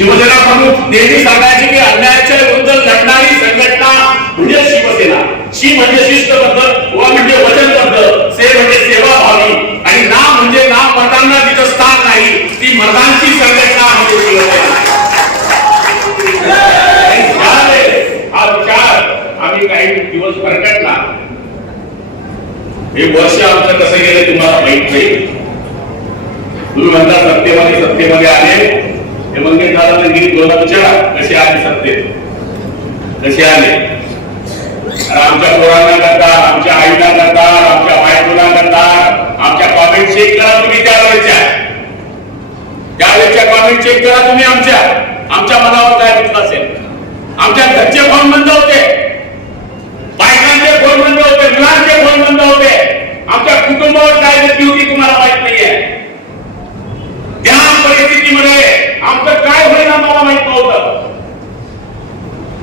नेहमी सांगायचे की अन्यायाच्या विरुद्ध लढणारी संघटना म्हणजे शिवसेना. शी म्हणजे शिस्तबद्ध व म्हणजे वचनबद्ध. से म्हणजे सेवाभावी. आणि ना म्हणजे ना मतांना तिथं स्थान नाही. ती मतांची संघटना म्हणजे शिवसेना आणि हा विचार आम्ही काही दिवस प्रकटला हे वर्ष आमचं कसं गेलं तुम्हाला माहीत नाही. तुम्ही म्हणता सत्तेमध्ये सत्तेमध्ये आले. हे मंगेश दादा नीट कसे आले सत्तेत कसे आले? आमच्या पोरांना करता आमच्या आईला करता आमच्या बायकोला करता आमच्या कॉमेंट चेक करा तुम्ही त्यावेळेच्या त्यावेळेच्या कॉमेंट चेक करा तुम्ही आमच्या. आमच्या मनावर काय विश्वास असेल. आमच्या घरचे फोन बंद होते. बायकांचे फोन बंद होते. मुलांचे फोन बंद होते. आमच्या कुटुंबावर काय घेतली होती तुम्हाला माहीत नाहीये? त्या परिस्थितीमध्ये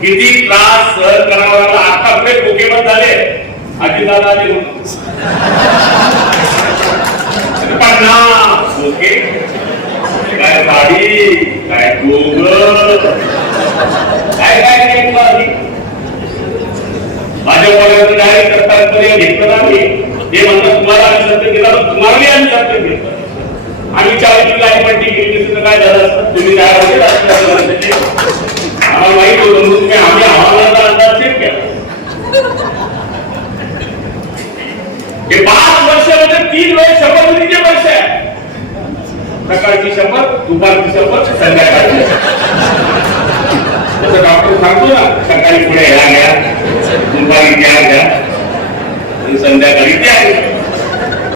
किती त्रास सहन करावा लागला आता आतापर्यंत मुख्यमंत्री झाले. अजितदादा आले पन्नास ओके. काय साडी काय दोघ काय काय नाही तुला आधी? माझ्या पोराचं डायरेक्ट सरकारमध्ये घेतलं नाही मी. ते म्हणतात तुम्हाला आम्ही सत्य दिला तुम्हाला मी आम्ही सत्य घेतलं. आम्ही चाळीस लाख पट्टी केली तर काय झालं असतं? तुम्ही काय होते राजकारणाचे आम्हाला माहीत होतं म्हणून तुम्ही आम्ही हवामानाचा अंदाज चेक केला हे पाच वर्षामध्ये म्हणजे तीन वेळ शपथविधीचे वर्ष आहे सकाळची शंभर दुपारची शंभर संध्याकाळची जसं डॉक्टर सांगतो ना सकाळी पुढे ह्या घ्या दुपारी त्या घ्या संध्याकाळी त्या. घ्या